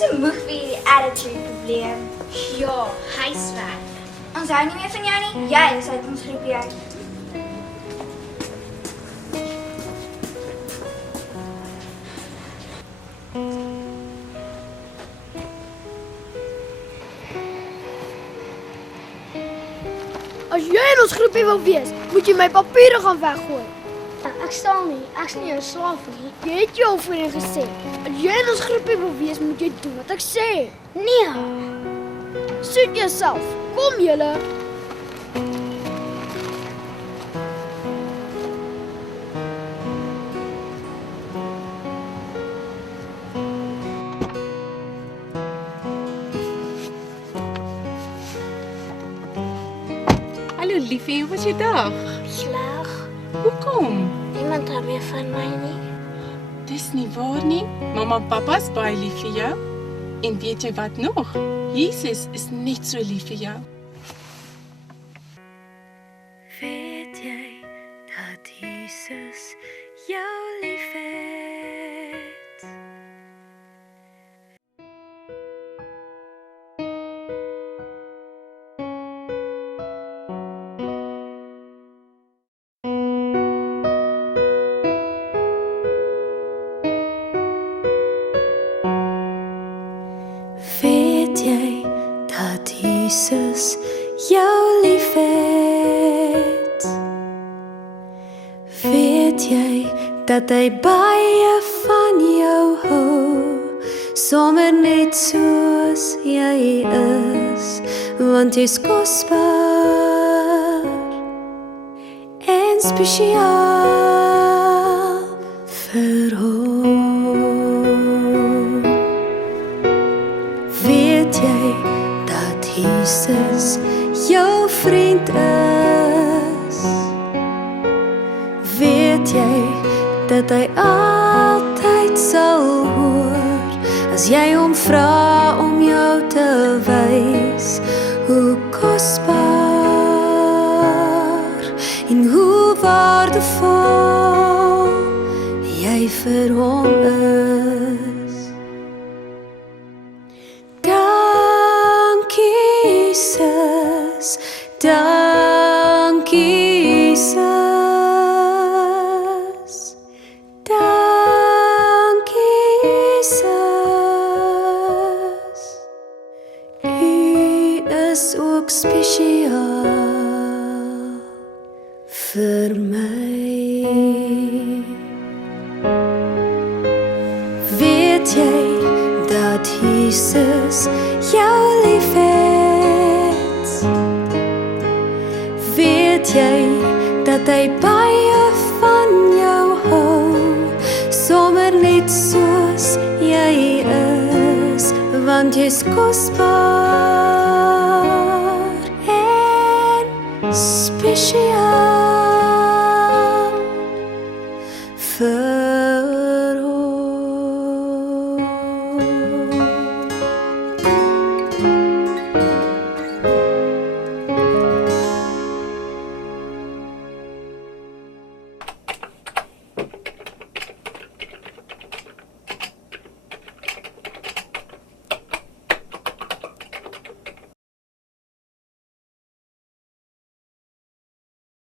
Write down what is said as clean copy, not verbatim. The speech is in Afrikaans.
te moeg vir hierdie attitude probleem. Ja, huiswerk. Ons hou nie meer van jou nie. Jy is uit ons groepie uit. As jy in ons groepie wil wees, moet jy my papiere gaan weggooi. Ek staan nie. Ek's nie jou slaaf nie. Jy het jou voorheen gesê. As jy in ons groepie wil wees, moet jy doen wat ek sê. Nee. Soek jouself. Kom julle. Hallo liefie, hoe was jou dag? Sleg. Hoekom? Niemand hou meer van my nie. Dis nie waar nie. Mamma en pappa's baie lief vir jou. En weet jy wat nog? Jesus is net so lief vir jou. Weet jy dat Jesus jou liefhet? Weet jy dat Jesus jou liefhet? Weet jy dat hy baie van jou hou, sommer net soos jy is, want jy's kosbaar en spesiaal vir hom. Weet jy dat Jesus jou vriend is? Weet jy dat hy altyd sal hoor as jy hom vra om jou te wys hoe kosbaar en hoe waardevol jy vir hom is? Dankie Jesus, dankie Jesus, dankie Jesus. U is ook spesiaal vir my. Weet jy dat Jesus jou liefhet? Weet jy dat hy baie van jou hou, sommer net soos jy is, want jy's kosbaar en spesiaal